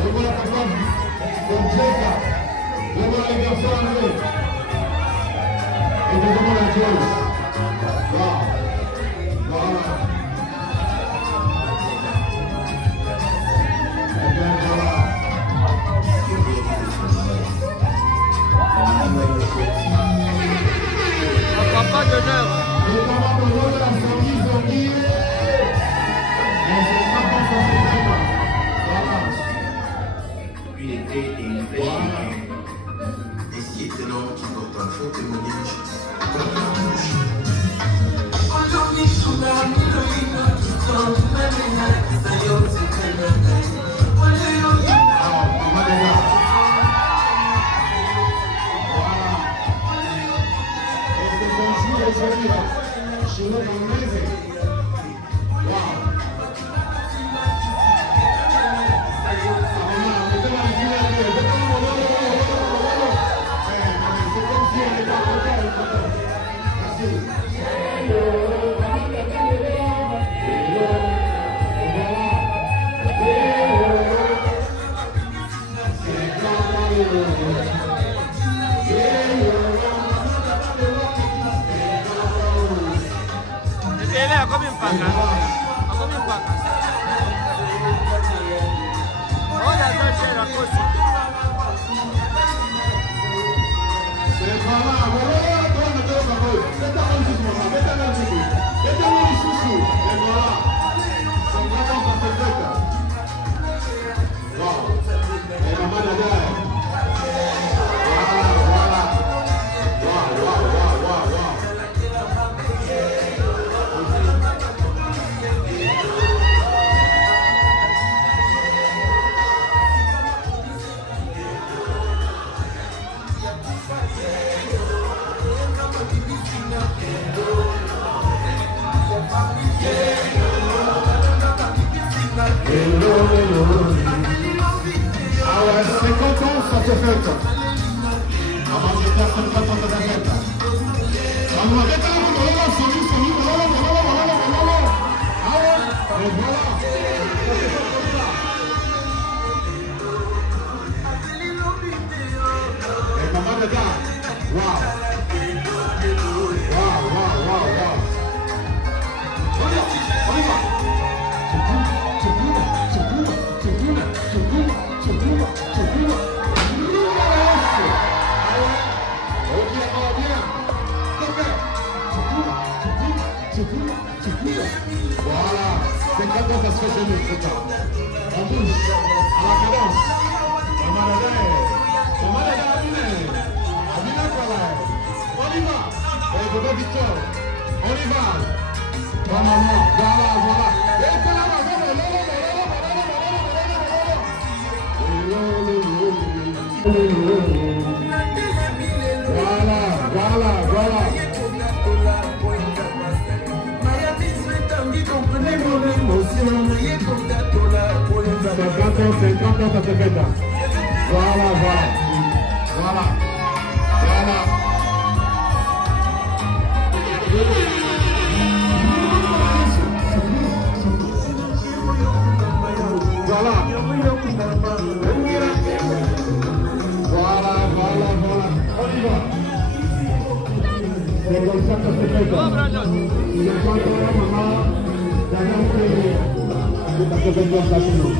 Et voilà ta femme, comme Jessica. Et voilà les garçons arrivés. Et je demande à Joyce. Voilà. Voilà. Et bien voilà. Papa d'honneur. Et papa d'honneur, la famille Zanguille. Et c'est papa Zanguille. Voilà. Une épée et une flèche épée. Ainsi est un homme qui porte un faux témoignage contre la bouche. She look amazing. Wow. Ahora, 50 ans, ça te fête. Avant de faire 50 ans, ça te fête. Alors, arrête là, voilà, salut, voilà. Ah ouais, et voilà. Ça se fait comme ça. Et maman de gars, waouh. On y va. Voilà, c'est quand ça se fait jamais, c'est ça. On bouge, à la cadence. On y va. Et bébé Victor, on y va. Voilà. Et voilà. Voilà. C'est quand ça se fait là. Voilà. On y va. C'est comme ça que ça se fait là. Il y a pas de maman. Ça se fait comme ça sinon.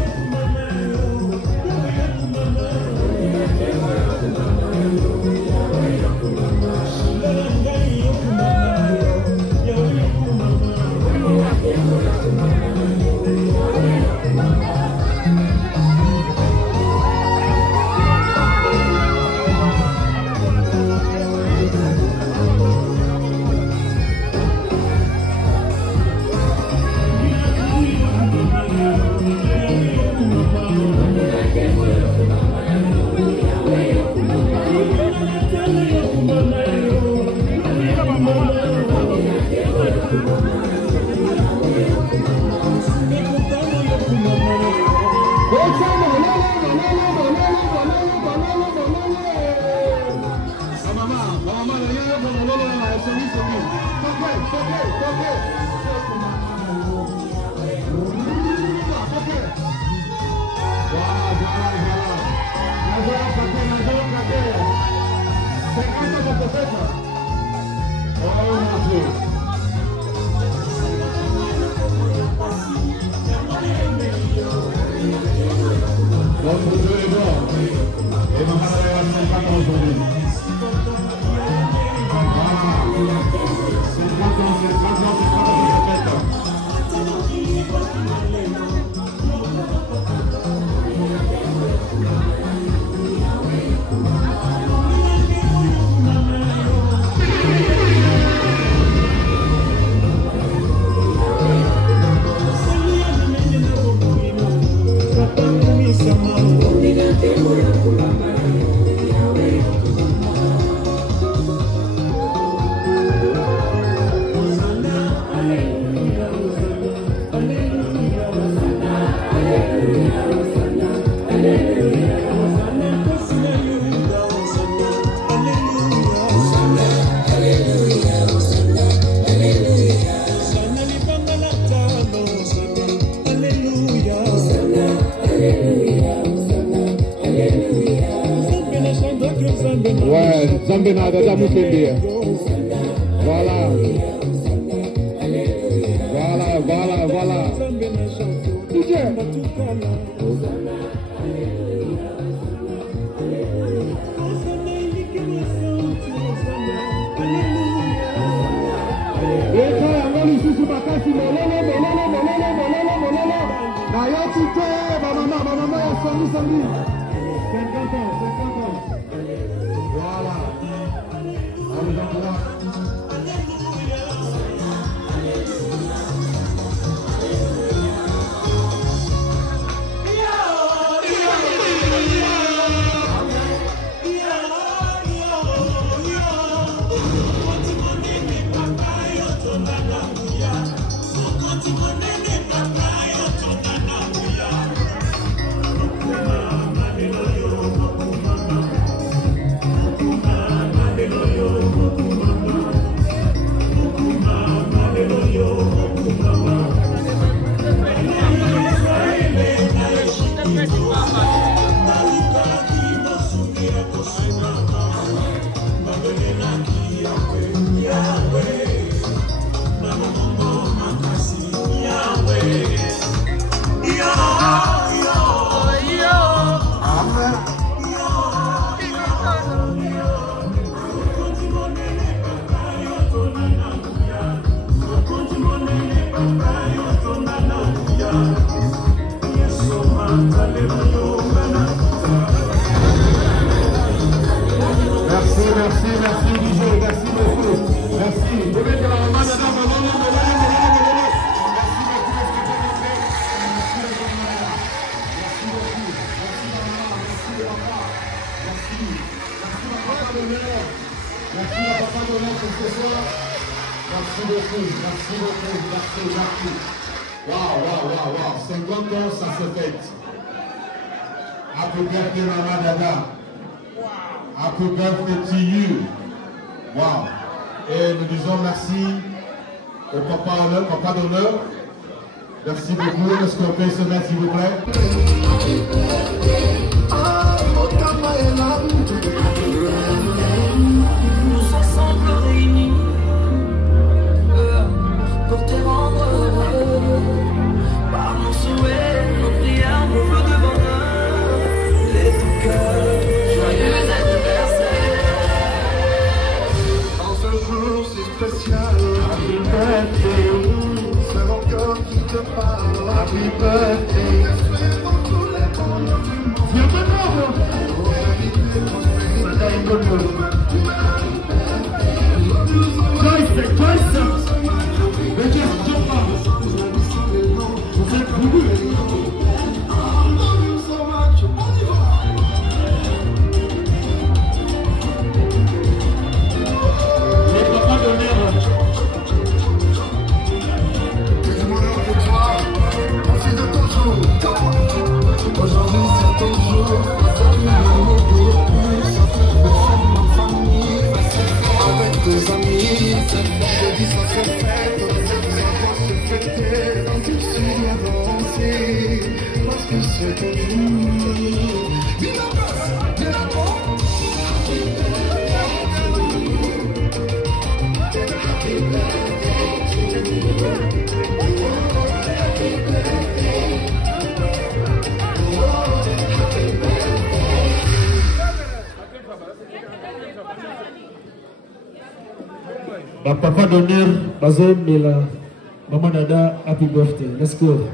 Bambina, Dada Moussembia. Voilà. Voilà. DJ. Wow. 50 ans, ça se fête. Happy birthday, Mama Dada. Happy birthday to you. Wow. Et nous disons merci au papa d'honneur. Merci beaucoup. Est-ce qu'on peut se mettre, s'il vous plaît? Nous ensemble réunis pour te rendre heureux. Par nos souhaits, nos prières, nos vœux de bonheur, les tout cœur, joyeux anniversaire. En ce jour si spécial, happy birthday. C'est mon cœur qui te parle, happy birthday. Espérons tous les bonheurs du monde. Viens maintenant. Aujourd'hui c'est ton jour, avec tes amis, je dis ça se fête, ça va se fêter, dans tout sud avancé, parce que c'est ton jour. Papa d'honneur, Bazo Mela, Maman Dada, happy birthday. Let's go.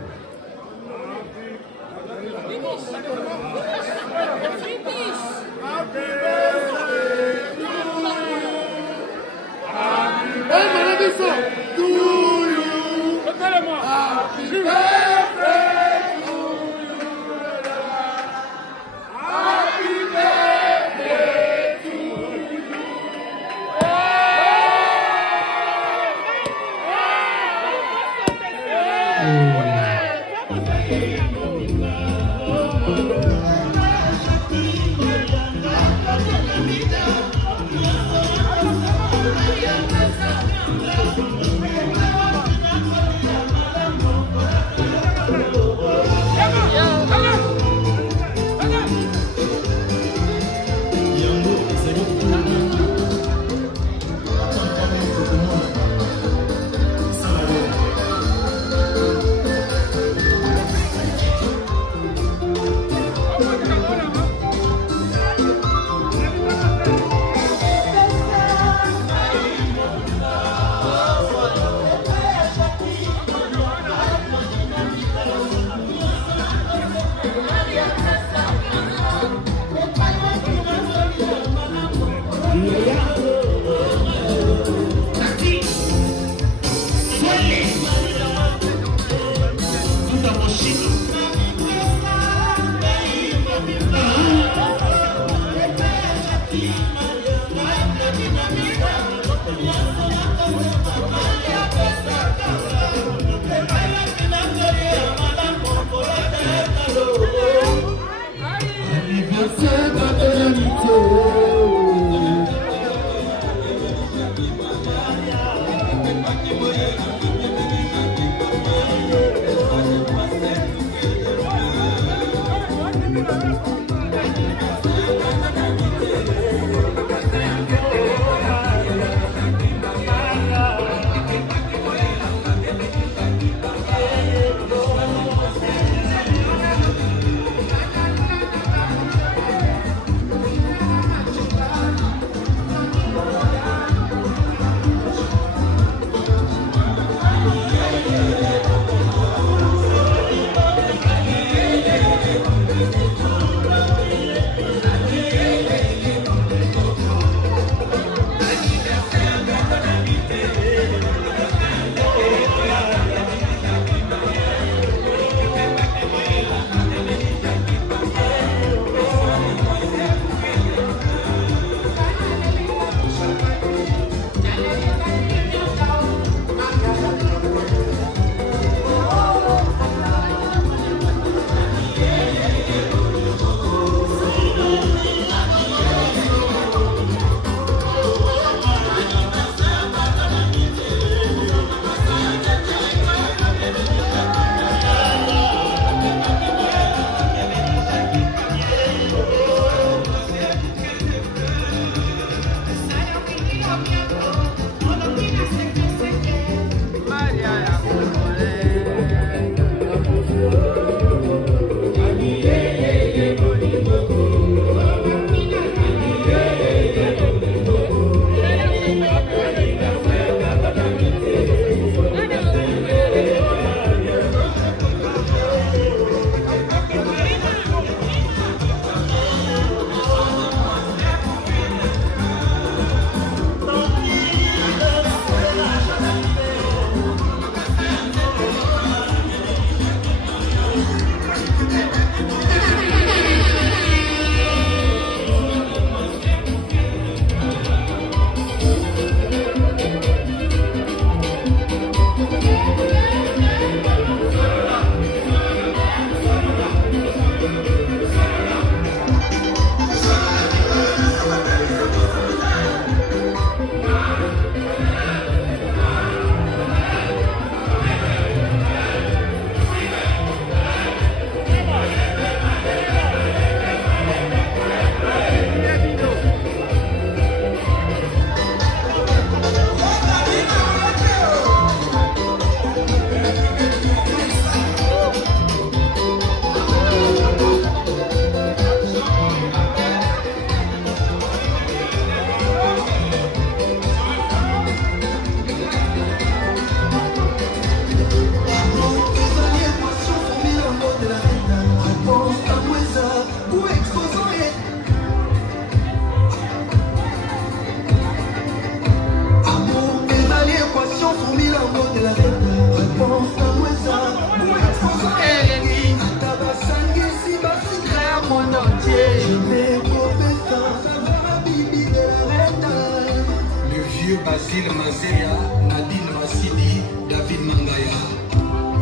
Cécile Mazeya, Nadine Massidi, David Mangaya.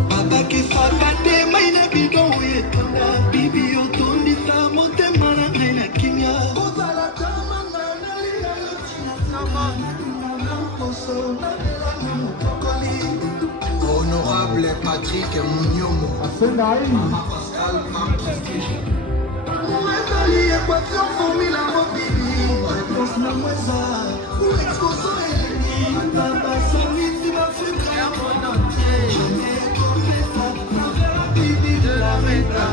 Papa qui fakate maina bidon yetonda bibi otondi sa motema na na kimia. Kozala kama na lila lotina sama na poso na la mutokoli. Honorable Patrick Mouniomo. Mama Pascal Femme Prestige. Mourezali équation formule mon bibi. Réponse na moisa. Pour exposer l'ennemi. Papa Sami tu m'as fait créer mon entier. Je n'ai trouvé ça. Mon bibi de la Renta.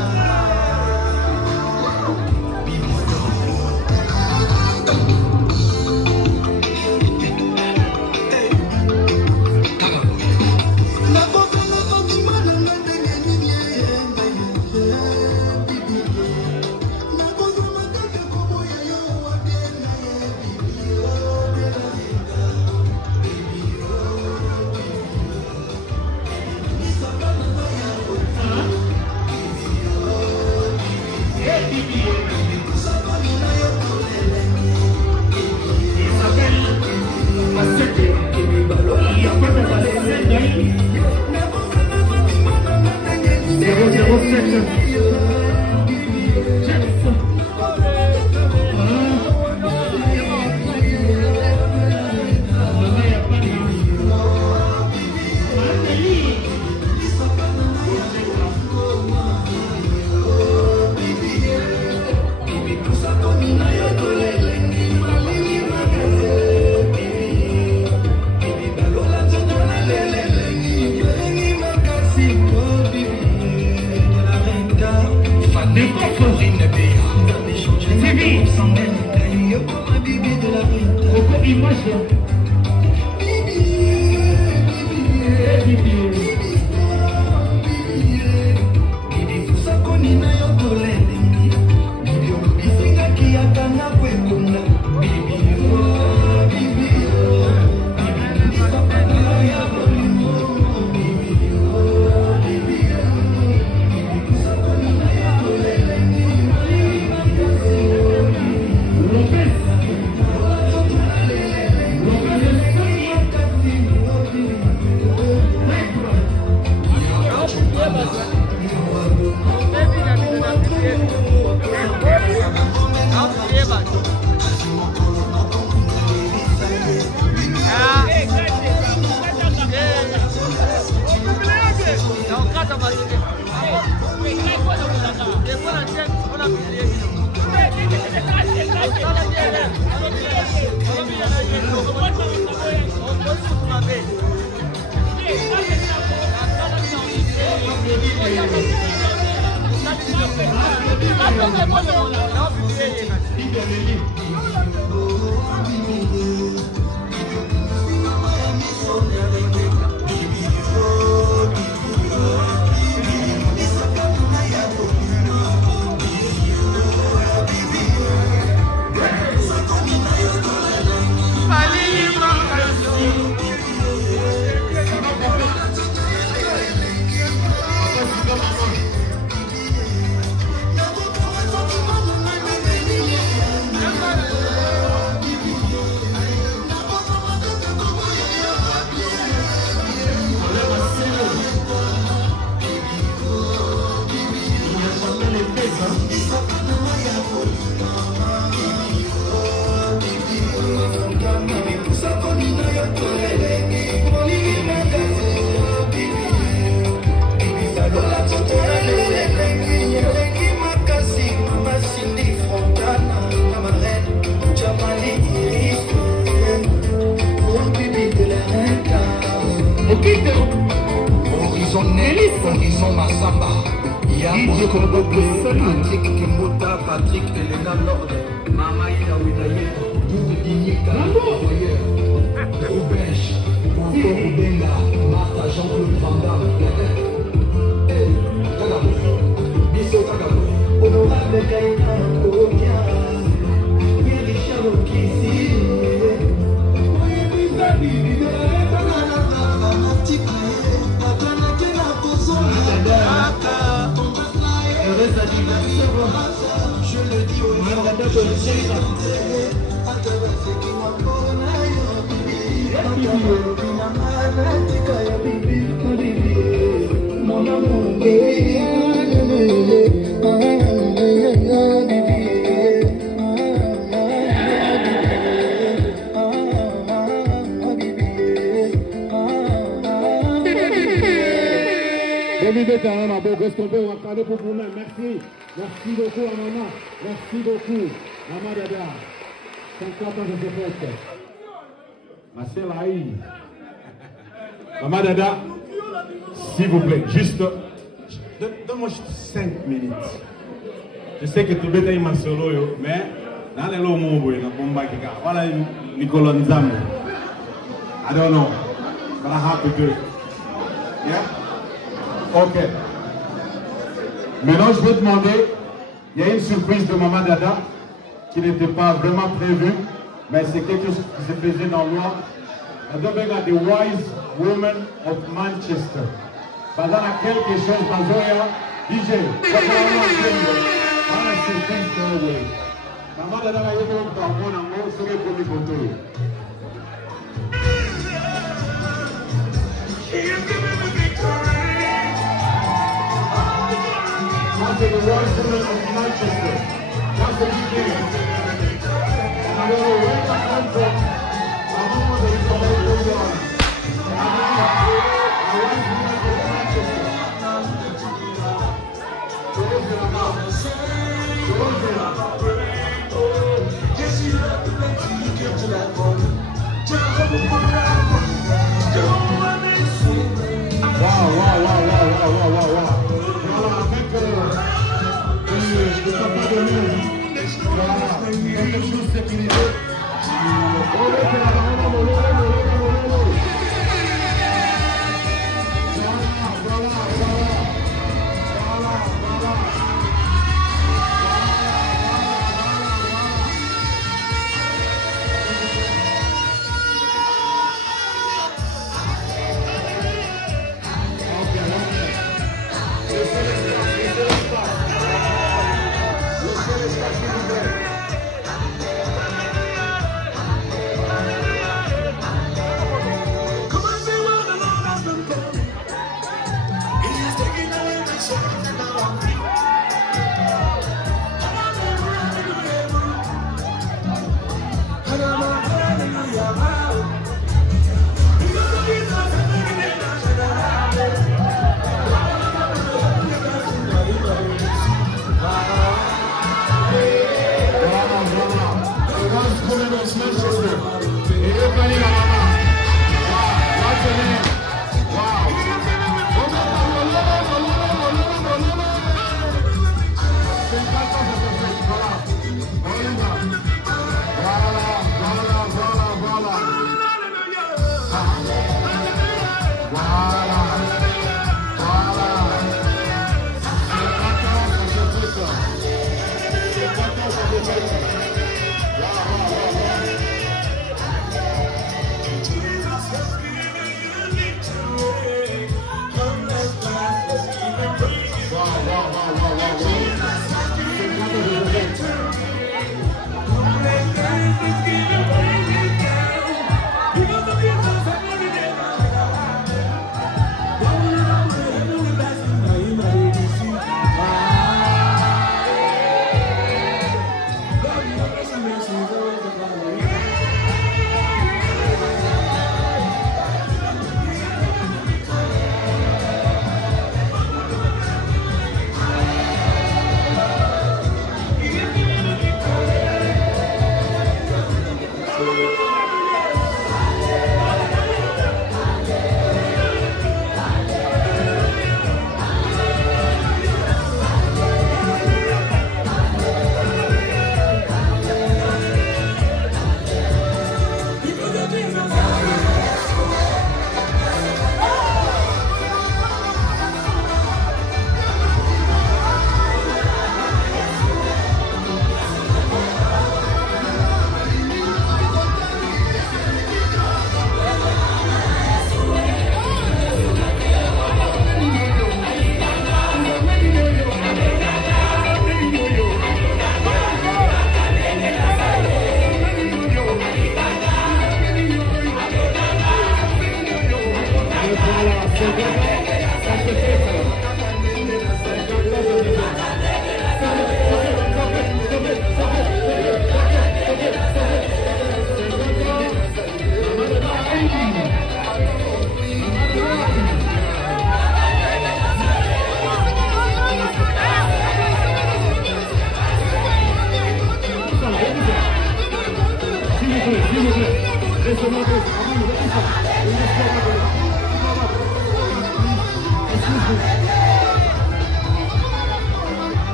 Horizon Massamba, Yambo Kongobe, Patrick Kimbota, Patrick Elena Nord, Mama Yawidaye, Doudou Dinika, Roubesh, Boko Benga, Martha Jean-Claude Van Damme, Kagabo, Bisso Kagabo, Honorable Gaïtan Kokia, Richard Okisi, je le dis au Mon amour, Est-ce qu'on peut regarder pour vous-même? Merci. Merci beaucoup à maman. Merci beaucoup. Maman Dada. 50 ans de ce fait. Ma sœur Aïe. Maman Dada, s'il vous plaît, juste, donne-moi 5 minutes. Je sais que tu es un solo, mais dans les lots, voilà Nicolas Nzambe. I don't know, but I have to do it. Yeah? Ok. Maintenant, je vais demander, il y a une surprise de Maman Dada qui n'était pas vraiment prévue, mais c'est quelque chose qui se faisait dans l'Ouest. On doit venir the Wise Woman of Manchester. Bazana quelque chose, Bazoya, DJ, Maman Dada va y aller au Gabon, en gros, c'est le premier photo. The Wise Woman of Manchester. That's the beginning. And I don't know where that comes from. I don't know that it's all over on. The Wise Woman of Manchester. Wow. Je ne peux pas donner. Voilà. Quelque chose de sécurisé.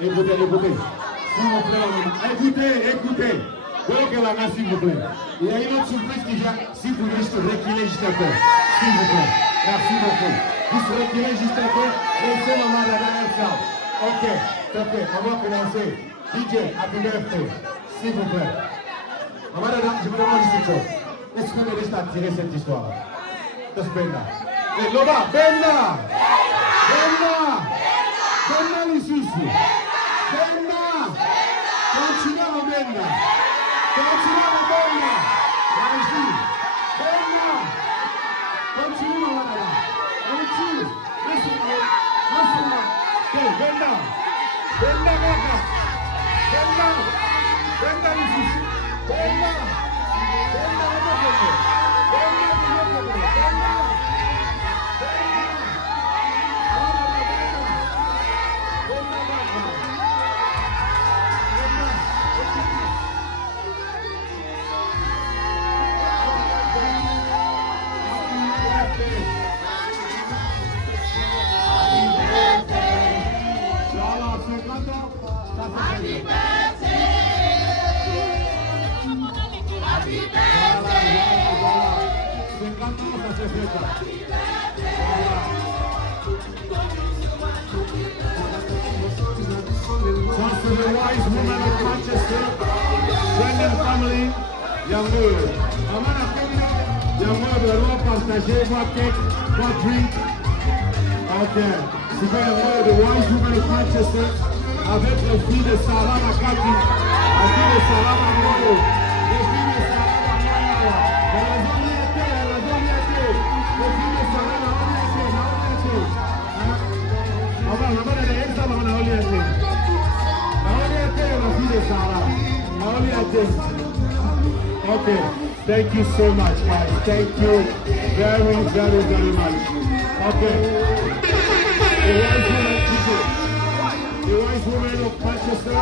Écoutez, écoutez. S'il vous plaît, écoutez, écoutez. Voyez que la main, s'il vous plaît. Il y a une autre surprise qui vient. Si vous voulez juste reculer juste un peu. S'il vous plaît. Merci beaucoup. Juste reculer juste un peu. Laissez maman derrière ça. Ok, ok, on va commencer. DJ, happy birthday. S'il vous plaît. Maman Dada, je vous demande juste une chose. Est-ce que vous voulez juste attirer cette histoire? C'est Benda. Et Loba, Benda! Benda! Benda ici. Benda! Continue à Benda! Continue à Benda! Merci! Benda! Continue à Benda! Continue! Laisse-moi! Okay, Benda! Benda, Benda! Benda! Benda ici! Benda! Benda, Benda! To the wise woman of Manchester, Brendan family, Yamour. Amana Kenya, Yamour de l'eau partagée, boire cake, boire drink. Ok. C'est bien Yamour de wise woman of Manchester, avec les filles de Sarah Makati, les filles de Sarah Makoro, les filles de Sarah Makoro. Elle a jamais été, les filles de Sarah Makoro. On va aller à ça, on a été. Okay, thank you so much, guys. Thank you very, very, very much. Okay. The wise woman of Manchester,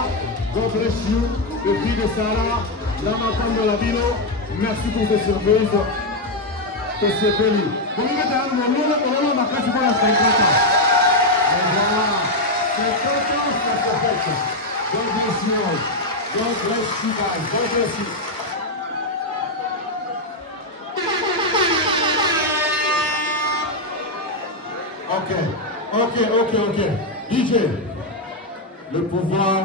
God bless you. The fille de Sarah, la femme de la ville, merci pour ce service. C'est fini. Vous me mettez un moment, ma casse pour la 50 ans. Et voilà, 50 ans, ça se fait. God bless you all. God bless you guys. God bless you. Ok. DJ, le pouvoir,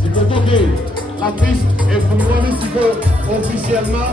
c'est que la piste est pour moi officiellement.